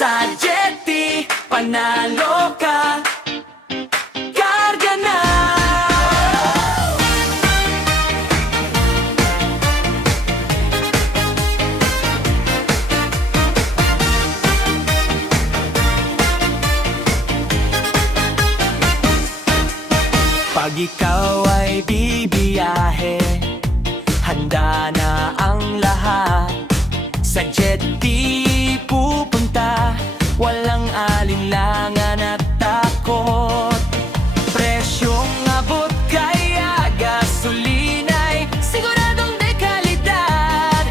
Sa Jetty, panalo ka. Karga na. Pag ikaw ay bibiyahe, handa na ang lahat. Sa Jetty pupunta, walang alinlangan at takot. Presyong abot kaya gasolina'y siguradong dekalidad.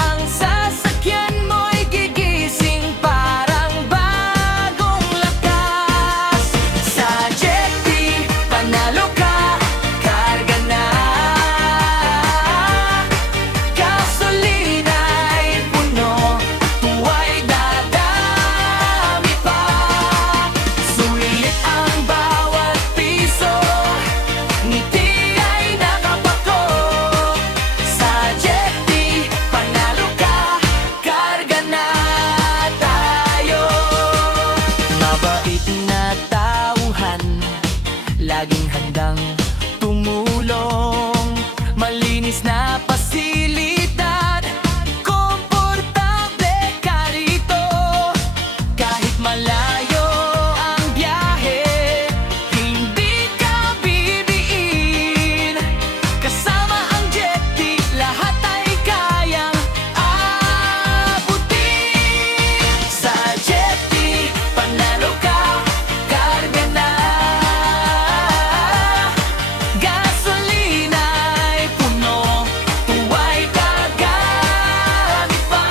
Ang sasakyan mo'y gigising parang bagong lakas. Sa Jetty, panalo ka, karga na. Gasolina'y puno, tuwa'y dadami pa. Sulit ang bawat piso, ngiti ay nakapako. Sa Jetty, panalo ka, karga na tayo. Mabait na tauhan, laging handang tumulong. Malinis na pasilidad, komportable ka rito. Kahit malayo ang biyahe, hindi ka bibiin. Kasama ang Jetty, lahat ay kayang abutin. Sa Jetty, panalo ka, karga na. Gasolina'y puno, tuwa'y gagamit pa.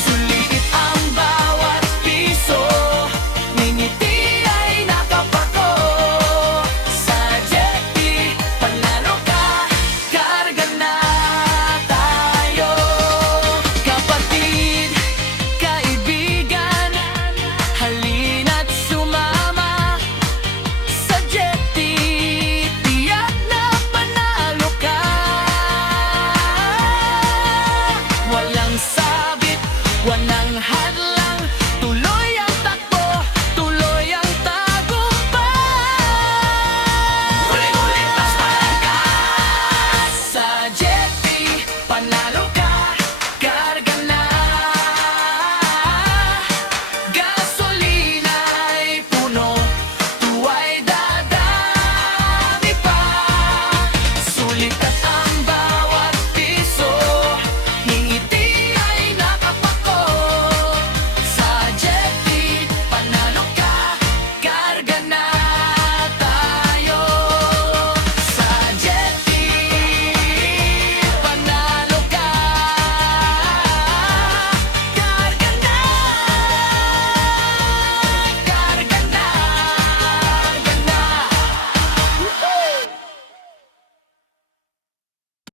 Sulit ang bawat piso, ngingiti ay nakapako. Sa Jetty, panalo ka, karga na tayo. Kapatid, kaibigan, halina't sumama. Sa Jetty, tiyak na panalo ka. Walang sabit,